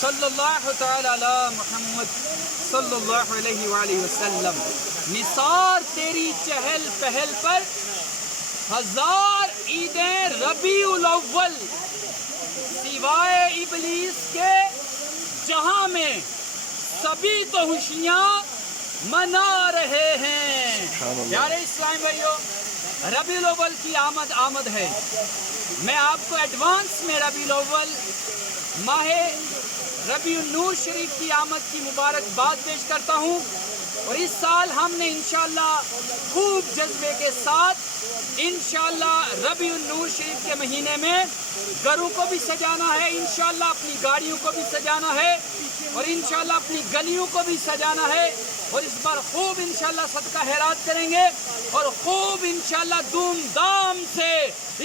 صلی اللہ تعالی علی محمد صلی اللہ علیہ وآلہ وسلم. نثار تیری چہل پہل پر ہزار عیدیں ربیع الاول سوائے ابلیس کے جہاں میں سبھی تو خوشیاں منا رہے ہیں. پیارے اسلام بھائیو، ربیع الاول کی آمد ہے. میں آپ کو ایڈوانس میں ربیع الاول ماہ ربیع النور شریف کی آمد کی مبارکباد پیش کرتا ہوں. اور اس سال ہم نے انشاءاللہ خوب جذبے کے ساتھ انشاءاللہ ربیع النور شریف کے مہینے میں گھروں کو بھی سجانا ہے، انشاءاللہ اپنی گاڑیوں کو بھی سجانا ہے، اور انشاءاللہ اپنی گلیوں کو بھی سجانا ہے. اور اس بار خوب انشاءاللہ صدقہ خیرات کریں گے اور خوب انشاءاللہ دھوم دھام سے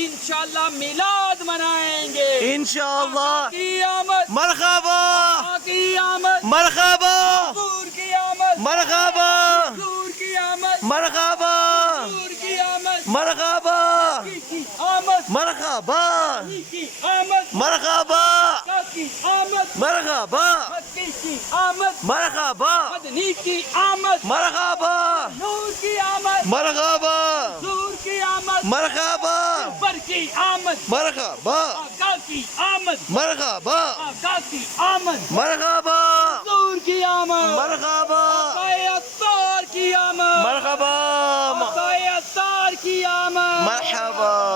انشاءاللہ میلاد منائیں گے انشاءاللہ. آقا کی آمد، مرحبا آقا کی آمد، مرحبا حضور کی آمد، مرحبا حضور کی آمد، مرحبا حضور کی آمد، مرحبا کی آمد، مرحبا کی آمد، مرحبا کی آمد، مرحبا مکی کی آمد، مرحبا مدنی کی آمد، مرحبا نور کی آمد، مرحبا حضور کی آمد، مرحبا پر کی آمد، مرحبا آقا کی آمد، مرحبا آقا کی آمد، مرحبا حضور کی آمد، مرحبا آقا اتار کی آمد، مرحبا آقا اتار کی آمد. مرحبا.